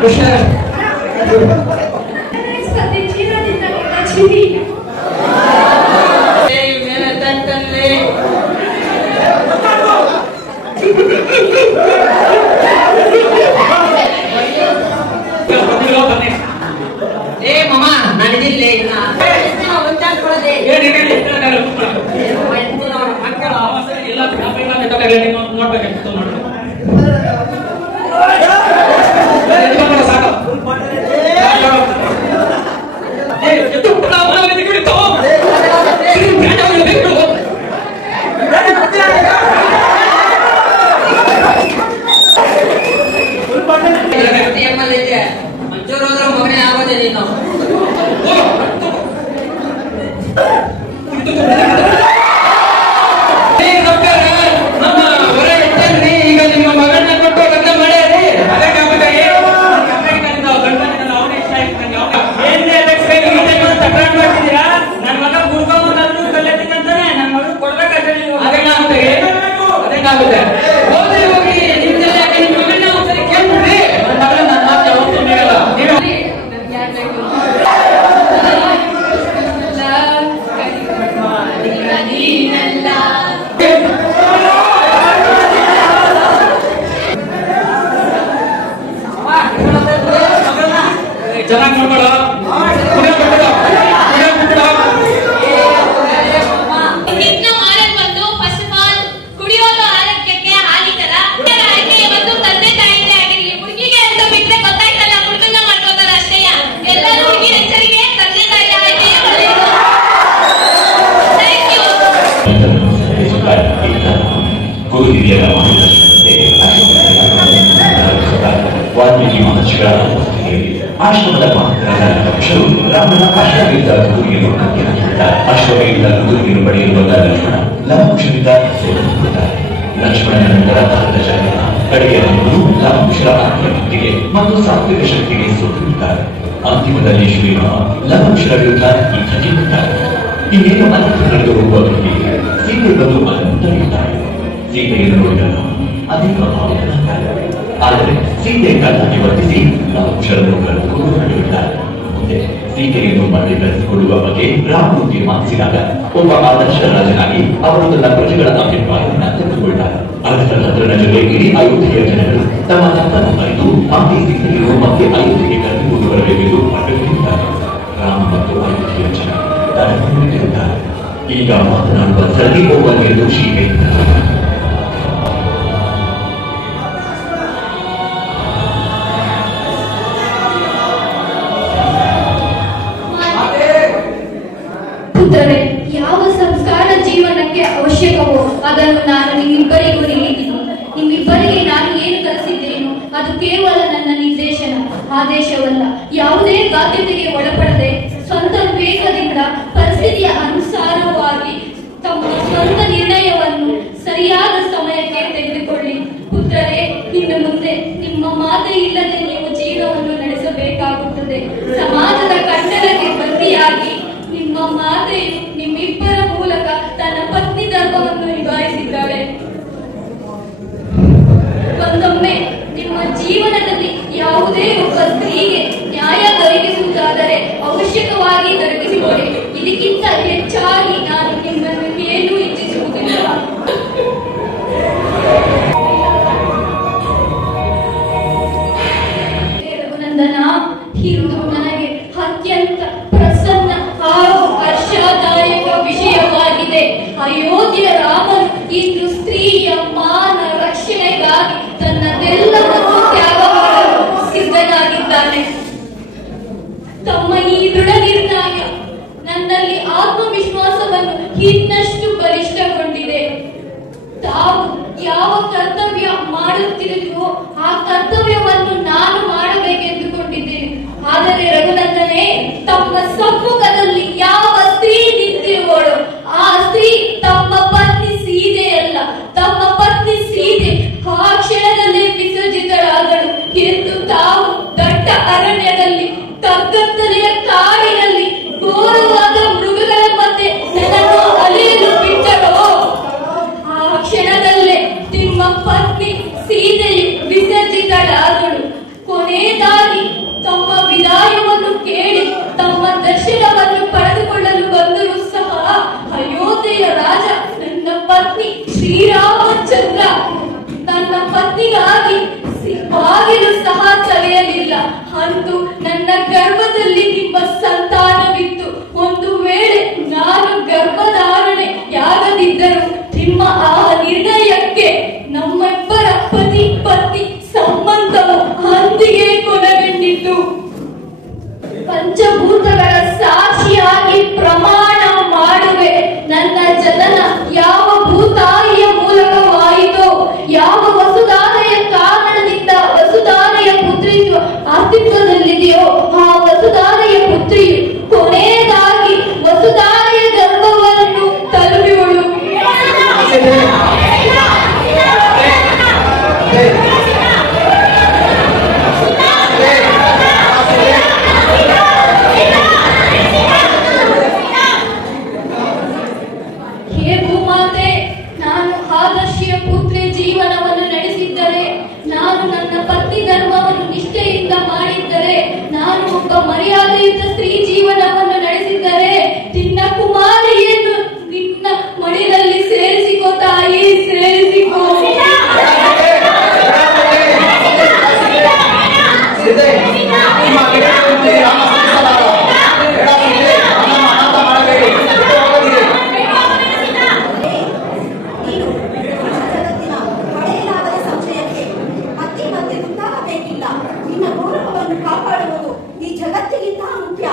To share. ಜೀವನದಿಂದ ಚಿನಿ ಏ ಮಮ್ಮ ನನಗಿಲ್ಲ ನೋಡ್ಬೇಕಾಗಿತ್ತು ಮಂಚೂರಾದ್ರೂ ಮಗನೇ ಆಗೋದೇ ನೀನು. ನಮ್ಮ ಹೊರ ಇಟ್ಟಲ್ರಿ, ಈಗ ನಿಮ್ಮ ಮಗನ ಕೊಟ್ಟು ಲಗ್ನ ಮಾಡ್ಯಾರಿ. ಅದಕ್ಕಾಗುತ್ತೆ ಅಮೆರಿಕದಿಂದ ಗಂಡನಿಂದ ಅವನೇ ಇಷ್ಟ ಆಯ್ತು ನಂಗೆ. ತಕರಾರು ಮಾಡ್ತಿದ್ದೀರಾ? ನನ್ನ ಮಗ ಕೂರ್ಕೊಂಡ್ಬಂದಾದ್ರು ಕಲ್ಲೆತ್ತಿಕ್ಕಂತಾನೆ ನನ್ನ ಮಗ ಕೊಡ್ಬೇಕಾದ್ರೆ ಅದಕ್ಕಾಗುತ್ತೆ ಹೋಗಿ ಹೋಗಿ ನಿಮ್ದೆಲ್ಲ ಯಾಕೆ ನಿಮ್ಮ ಮಗನ ಒಂದ್ಸರಿ ಕೇಳ್ಬಿಡ್ರಿ. ನನ್ನ ಮಗನ ನನ್ನ ಮಾತು ಯಾವತ್ತೂ ಮೇಳಲ್ಲ. ಚೆನ್ನಾಗಿ ನೋಡ್ಕೊಳ್ಳೋ. ಇನ್ನು ಮಾರಕ್ ಬಂದು ಫಸ್ಟ್ ಆಫ್ ಆಲ್ ಕುಡಿಯೋದು ಆರೋಗ್ಯಕ್ಕೆ ಹಾನಿಕರ. ಆಯ್ಕೆ ಒಂದು ತಂದೆ ತಾಯಿಗೆ ಆಗಿರ್ಲಿ, ಹುಡುಗಿಗೆ ಅಂತ ಬಿಟ್ರೆ ಗೊತ್ತಾಯ್ತಲ್ಲ ಹುಡುಗನ ಮಾಡ್ಕೋತಾರ ಅಷ್ಟೇ. ಎಲ್ಲರೂ ಹುಡುಗಿ ಹೆಸರಿಗೆ ತಂದೆ ತಾಯಿ ಆಯ್ಕೆ ಒಳ್ಳೆಯದು. Thank you. ಗುರು ಹಿರಿಯರ ಮಾರ್ಗದರ್ಶನದಂತೆ ವಾಲ್ಮೀಕಿ ಮಹರ್ಷಿಗಳ ಆಶ್ರಮದ ಮಹತ್ತರರ ಲಕ್ಷ್ಮಣರು ರಾಮನ ಆಶ್ರಮದಿಂದ ಗುರುವಿಯನ್ನು ಕಟ್ಟಿರುತ್ತಾರೆ. ಆಶ್ರಮದಿಂದ ಗುರುವಿಯನ್ನು ಪಡೆಯುವಾಗ ಲಕ್ಷ್ಮಣ ಲವಕುಶರಿಂದ ಸೇರಿಸುತ್ತಾರೆ. ಲಕ್ಷ್ಮಣನ ನಂತರ ಭರತ ಶರ್ಮನ ಕಡೆಯ ಗುರು ಲವಕುಶರ ಆತ್ಮಶಕ್ತಿಗೆ ಮತ್ತು ಸಾತ್ವಿಕ ಶಕ್ತಿಗೆ ಸೋತಿರುತ್ತಾರೆ. ಅಂತಿಮದಲ್ಲಿ ಶ್ರೀರಾಮ ಲವಕುಶರ ವಿರುದ್ಧ ಯುದ್ಧ ಗೆಲ್ಲುತ್ತಾರೆ. ಇನ್ನೇನು ಅನಂತ ನಡೆದು ಹೋಗುವುದಕ್ಕೆ ಸೀತೆ ಬಂದು ಅದನ್ನು ತಡೆಯುತ್ತಾರೆ. ಸೀತೆಯನ್ನು ನೋಡಿದನು ಅದೇ ಪ್ರಭಾವಿತನಾಗ್ತಾರೆ. ಆದರೆ ಸೀತೆ ಕಲ್ಲಾಗಿ ವರ್ತಿಸಿ ಲವಕುಶರನ್ನು ಕರೆದುಕೊಂಡು ಹೊರಟಿರುತ್ತಾರೆ. ಮುಂದೆ ಸೀತೆಯನ್ನು ಮತ್ತೆ ಕರೆಸಿಕೊಳ್ಳುವ ಬಗ್ಗೆ ರಾಮನು ತೀರ್ಮಾನಿಸಿದಾಗ ಒಬ್ಬ ಆದರ್ಶ ರಾಜನಾಗಿ ಅವರು ತನ್ನ ಪ್ರಜೆಗಳ ಅಭಿಪ್ರಾಯವನ್ನು ತೆಗೆದುಕೊಳ್ಳುತ್ತಾರೆ. ಅರಸರ ಜೊತೆ ಇಡೀ ಅಯೋಧ್ಯೆಯ ಜನರು ತಮ್ಮ ತಪ್ಪನ್ನು ಅರಿತು ಮತ್ತೆ ಸೀತೆಯನ್ನು ಮತ್ತೆ ಅಯೋಧ್ಯೆಗೆ ಕರೆದುಕೊಂಡು ಬರಬೇಕೆಂದು ಹೊರಟಿರುತ್ತಾರೆ. ರಾಮ ಮತ್ತು ಅಯೋಧ್ಯೆಯ ಜನ ತಡೆದುಕೊಂಡಿರುತ್ತಾರೆ. ಈಗ ಮಾತನಾಡುವ ಸರದಿ ಹೋಗುವ ನಿರ್ದೋಷಿ ಪುತ್ರರೇ, ಯಾವ ಸಂಸ್ಕಾರ ಜೀವನಕ್ಕೆ ಅವಶ್ಯಕವೋ ಅದನ್ನು ನಾನು ನಿಮ್ಮಿಬ್ಬರಿಗೂ ನೀಡಿದ್ದೀನಿ. ನಿಮ್ಮಿಬ್ಬರಿಗೆ ನಾನು ಏನು ಕಲಿಸಿದ್ದೇನೋ ಅದು ಕೇವಲ ನನ್ನ ನಿರ್ದೇಶನ, ಆದೇಶವಲ್ಲ. ಯಾವುದೇ ಬಾಧ್ಯತೆಗೆ ಒಳಪಡದೆ ಸ್ವಂತ ವಿವೇಕದಿಂದ ಪರಿಸ್ಥಿತಿಯ ಅನುಸಾರವಾಗಿ ತಮ್ಮ ಸ್ವಂತ ನಿರ್ಣಯವನ್ನು ಸರಿಯಾದ ಸಮಯಕ್ಕೆ ತೆಗೆದುಕೊಳ್ಳಿ. ಪುತ್ರರೇ, ಇನ್ನು ಮುಂದೆ ನಿಮ್ಮ ಮಾತೆ ಇಲ್ಲದೆ ನೀವು ಜೀವನವನ್ನು ನಡೆಸಬೇಕಾಗುತ್ತದೆ. ಸಮಾಜದ ಕಟ್ಟಡಕ್ಕೆ ಬಂದಿಯಾಗಿ ನಿಮ್ಮ ಮಾತೆಯು ನಿಮ್ಮಿಬ್ಬರ ಮೂಲಕ ತನ್ನ ಪತ್ನಿ ಧರ್ಮವನ್ನು ನಿಭಾಯಿಸಿದ್ದಾಳೆ. ಒಂದೊಮ್ಮೆ ನಿಮ್ಮ ಜೀವನದಲ್ಲಿ ಯಾವುದೇ ಒಬ್ಬ ಸ್ತ್ರೀಗೆ ನ್ಯಾಯ ದೊರಕಿಸುವುದಾದರೆ ಅವಶ್ಯಕವಾಗಿ ದೊರಕಿಸಿಕೊಡಿ. ಇದಕ್ಕಿಂತ ಹೆಚ್ಚಾಗಿ ನಾನು ನಿಮ್ಮನ್ನು ಏನೂ ಇಚ್ಛಿಸುವುದಿಲ್ಲ. ರಘುನಂದನ, ಇಂದು ನನಗೆ ಅತ್ಯಂತ ಪ್ರಸನ್ನ ಹಾಗೂ ಹರ್ಷದಾಯಕ ವಿಷಯವಾಗಿದೆ. ಅಯೋಧ್ಯೆಯ ರಾಮನು ಇಂದು ಸ್ತ್ರೀಯ ಮಾನ ರಕ್ಷಣೆಗಾಗಿ ತನ್ನದೆಲ್ಲವನ್ನು ತ್ಯಾಗ ಮಾಡಲು ಸಿದ್ಧನಾಗಿದ್ದಾನೆ. ತಮ್ಮ ಈ ದೃಢ ನಿರ್ಣಯ ನನ್ನಲ್ಲಿ ಆತ್ಮವಿಶ್ವಾಸವನ್ನು ಇನ್ನಷ್ಟು ಬಲಿಷ್ಠಗೊಂಡಿದೆ. ತಾವು ಯಾವ ಕರ್ತವ್ಯ ಮಾಡುತ್ತಿರುತ್ತೋ ಆ ಕರ್ತವ್ಯವನ್ನು ನಾನು ಮಾಡಬೇಕೆಂದುಕೊಂಡಿದ್ದೇನೆ. ಆದರೆ ರಘುನಂದನೇ, ತಮ್ಮ ಸಮ್ಮುಖದಲ್ಲಿ ಯಾವ ಸ್ತ್ರೀ ನಿಂತಿರುವಳು ಆ ಸ್ತ್ರೀ ತಮ್ಮ ಪತ್ನಿ ಸೀತೆಯಲ್ಲ. ತಮ್ಮ ಪತ್ನಿ ಸೀತೆ ಆ ಕ್ಷಣದಲ್ಲೇ ವಿಸರ್ಜಿತರಾದಳು ಎಂದು ತಾವು ದಟ್ಟ ಅರಣ್ಯದಲ್ಲಿ ಕಗ್ಗತ್ತಲೆಯ ಕಾಡಿನಲ್ಲಿ ಘೋರವಾದ ಮೃಗಗಳ ಮಧ್ಯೆ ನನ್ನನ್ನು ಅಲೆಯಲು ಬಿಟ್ಟರೋ ಆ ಕ್ಷಣದಲ್ಲೇ ನಿಮ್ಮ ಪತ್ನಿ ಸೀತೆಯು ವಿಸರ್ಜಿತಳಾದಳು. ಕೊನೆಯದಾಗಿ ತಮ್ಮ ವಿದಾಯವನ್ನು ಕೇಳಿ ತಮ್ಮ ದರ್ಶನವನ್ನು ಪಡೆದುಕೊಳ್ಳಲು ಬಂದರೂ ಸಹ ಅಯೋಧ್ಯೆಯ ರಾಜ ನನ್ನ ಪತ್ನಿ ಶ್ರೀರಾಮಚಂದ್ರ ನನ್ನ ಪತ್ನಿಗಾಗಿ ಬಾಗಿಲು ಸಹ ತೆರೆಯಲಿಲ್ಲ. ಅಂದು ನನ್ನ ಗರ್ಭದಲ್ಲಿ ನಿಮ್ಮ ಸಂತಾನವಿತ್ತು. ಒಂದು ವೇಳೆ ನಾನು ಗರ್ಭಧಾರಣೆಯಾಗದಿದ್ದರೂ ನಿಮ್ಮ ಆ ನಿರ್ಣಯಕ್ಕೆ ನಮ್ಮಿಬ್ಬರ ಪತಿ ಪತ್ನಿ ಸಂಬಂಧವು ಅಂದಿಗೆ ಕೊನೆಗೊಂಡಿತು. ಪಂಚಭೂತಗಳ ಸಾಕ್ಷಿಯಾಗಿ ಪ್ರಮಾಣ ಮಾಡುವೆ, ನನ್ನ ಜನನ ಯಾವ ಭೂತಾಯಿಯ ಮೂಲಕವಾಯಿತೋ, ಯಾವ ವಸುಧಾರೆಯ ಕಾರಣದಿಂದ ವಸುಧಾರೆಯ ಪುತ್ರಿತ್ವ ಅಸ್ತಿತ್ವದಲ್ಲಿದೆ ಒಬ್ಬ ಮರ್ಯಾದೆಯುತ ಸ್ತ್ರೀ ಜೀವನವನ್ನು ನಡೆಸಿದ್ದರೆ ನಿನ್ನ ಕುಮಾರಿಯನ್ನು ನಿನ್ನ ಮಡಿಲಲ್ಲಿ ಸೇರಿಸಿಕೋ ತಾಯಿ, ಸೇರಿಸಿಕೋ. ಕಾಪಾಡುವುದು ಈ ಜಗತ್ತಿಗಿಂತ ಮುಖ್ಯ.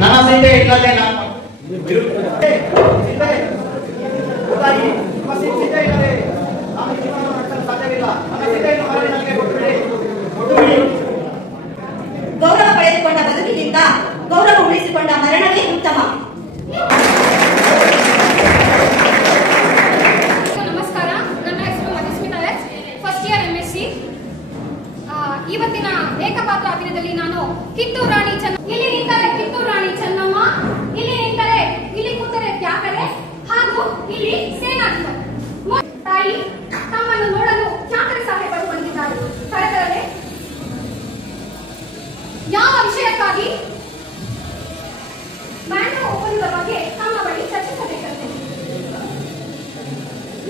ನನ್ನ ಸೀತೆ ಇಲ್ಲದೆ ಗೌರವ ಪಡೆದುಕೊಂಡ ಬದುಕಿನಿಂದ ಗೌರವ ಉಳಿಸಿಕೊಂಡ ಮರಣವೇ ಉತ್ತಮ. ನಮಸ್ಕಾರ, ನನ್ನ ಹೆಸರು ಮಧುಸ್ಮಿತಾ ಎಸ್, ಫಸ್ಟ್ ಇಯರ್ MSc. ಇವತ್ತಿನ ಏಕಪಾತ್ರ ಅಭಿನಯದಲ್ಲಿ ನಾನು ಕಿತ್ತೂರು ರಾಣಿ ಇಲ್ಲಿ ನಿಂತರೆ ಕಿತ್ತೂರು ರಾಣಿ ಚೆನ್ನಮ್ಮ, ಇಲ್ಲಿ ನಿಂತರೆ ಇಲ್ಲಿ ಕೂತರೆ ತ್ಯಾಕರೆ ಹಾಗೂ ಇಲ್ಲಿ ಸೇನಾಧಿಕಾರಿ ತಾಯಿ ತಮ್ಮನ್ನು ನೋಡಲು ತ್ಯಾಕರೆ ಸಾಹೇಬರು ಬಂದಿದ್ದಾರೆ. ಕರೆತರಲೆ ಯಾವ ವಿಷಯಕ್ಕಾಗಿ ಮ್ಯಾಂಡ್ರೋ ಒಪ್ಪಂದದ ಬಗ್ಗೆ ತಮ್ಮ ಬಳಿ ಚರ್ಚಿಸಬೇಕಂತೆ.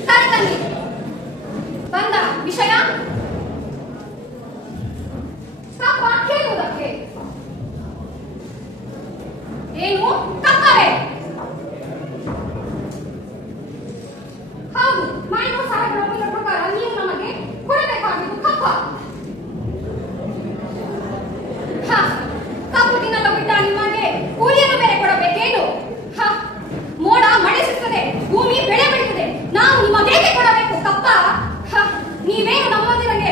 ಕರೆತನ್ನಿ. ಬಂದ ವಿಷಯ ಕಪ್ಪ ಕೇಳುವುದಕ್ಕೆ. ಏನು ಕಪ್ಪವೇ? ಹೌದು, ಮ್ಯಾಂಡ್ರೋ ಸಾಹೇಬರ ಒಪ್ಪಂದದ ಪ್ರಕಾರ ನೀವು ನಮಗೆ ಕೊಡಬೇಕಾಗಿದ್ದು ಕಪ್ಪ. ಕಪ್ಪು ತಿನ್ನಲು ಬಿಟ್ಟ ನಿಮಗೆ ಕೂಲಿಯನ್ನು ಬೇರೆ ಕೊಡಬೇಕೇನು? ಮೋಡ ಮಳೆ ಸುತ್ತದೆ, ಭೂಮಿ ಬೆಳೆ ಬೆಳೀತದೆ, ನಾವು ನಿಮಗೇಕೆ ಕೊಡಬೇಕು ಕಪ್ಪ? ನೀವೇನು ನಮ್ಮವರೊಂದಿಗೆ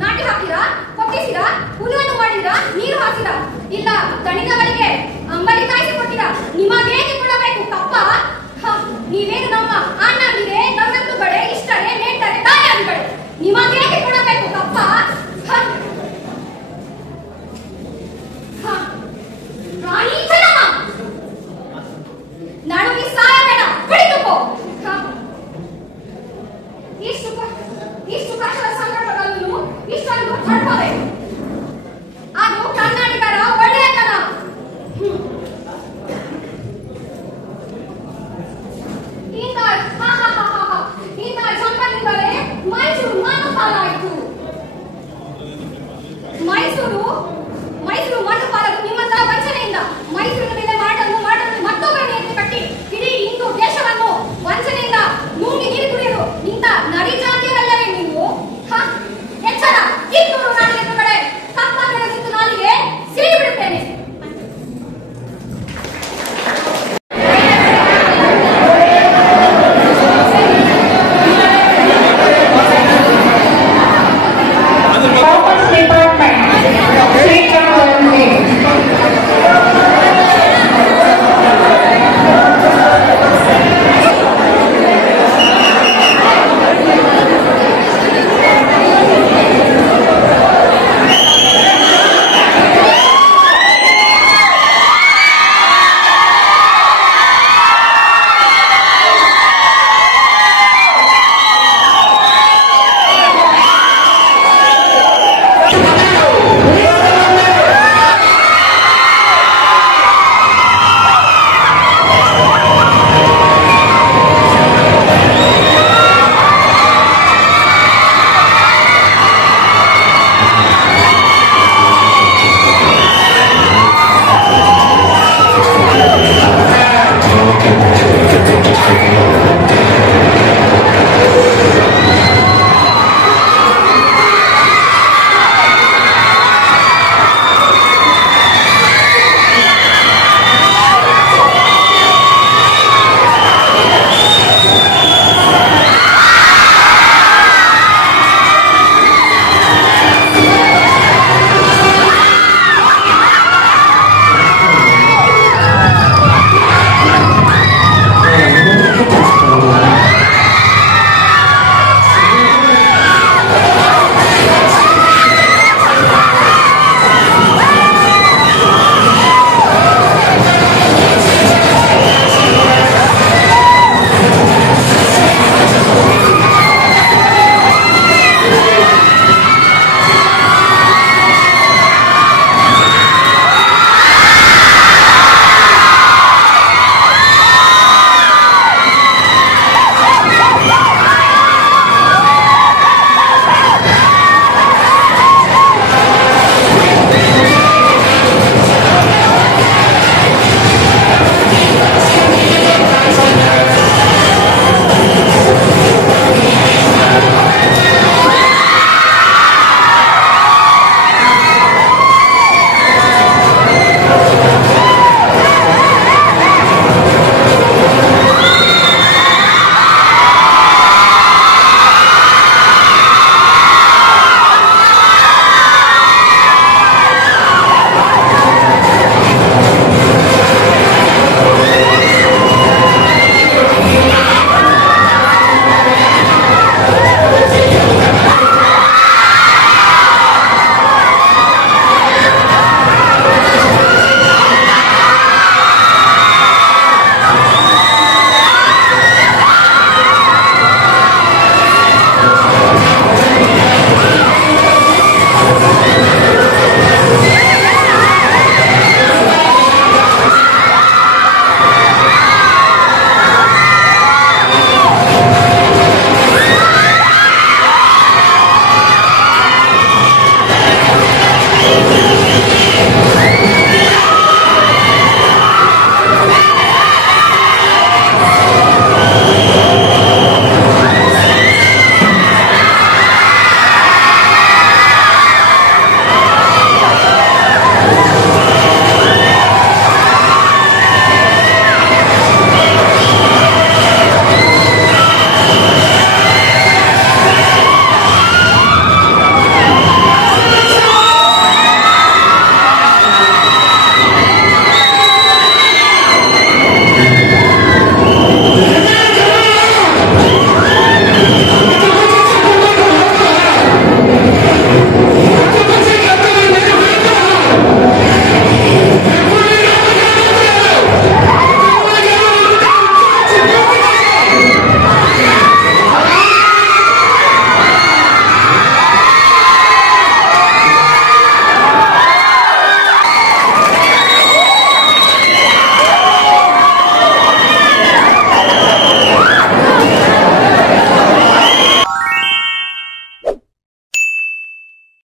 ನಾಟಿ ಹಾಕಿರಾ, ಕೊಟ್ಟಿಸಿರಾ, ಹುಲ್ಲನ್ನು ಮಾಡಿರಾ, ನೀರು ಹಾಕಿರಾ, ಇಲ್ಲ ದಣಿದವರಿಗೆ ಅಂಬಲಿ ಕಾಯಿಸಿ ಕೊಟ್ಟಿರಾ? ನಿಮಗೇಕೆ ಕೊಡಬೇಕು ಕಪ್ಪ? ನೀವೇನು ನಮ್ಮ ಅಣ್ಣಂದಿರೆ, ನಮ್ಮಂದುಗಳೇ, ಇಷ್ಟರೇ, ನೇಟರೆ, ತಾಯಿಯಾದಿಗಳೇ, ನಿಮಗೇಕೆ ಕೊಡಬೇಕು ಕಪ್ಪ? ರಾಣಿ ಚೆನ್ನಮ್ಮ ನಡುವಿ ಸಾಯಬೇಡ, ಕುಳಿತುಕೋ. ಇಷ್ಟು ಕಷ್ಟದ ಸಂದರ್ಭದಲ್ಲೂ ಇಷ್ಟೊಂದು ತಡ್ಪದೆ, ಅದು ಕನ್ನಡಿಗರ ಒಳ್ಳೆಯತನ. ಇಂಥ ಜಂಪದಿಂದಲೇ ಮೈಸೂರು ಮಣ್ಣುಪಾಲಾಯಿತು. ಮೈಸೂರು ಮಣ್ಣುಪಾಲದು ನಿಮ್ಮಂತ ವಂಚನೆಯಿಂದ. ಮೈಸೂರಿನ ಮೇಲೆ ಮಾಡಲು ಮತ್ತೊಬ್ಬರ ಮೇಲೆ ಕಟ್ಟಿ ಇಡೀ ಹಿಂದೂ ದೇಶವನ್ನು ವಂಚನೆಯಿಂದ ನುಂಗಿ ನೀರು ಕುಡಿಯಲು ಇಂಥ ನರಿಜಾತಿಯಲ್ಲವೇ ನೀವು? ಎಚ್ಚರ, ಕಿತ್ತೂರು ರಾಣಿ ಎದುರುಗಡೆ ಕಪ್ಪ ಬೆಳೆದಿದ್ದು ನಾಲಿಗೆ ಸಿಡಿ ಬಿಡುತ್ತೇನೆ. Thank you.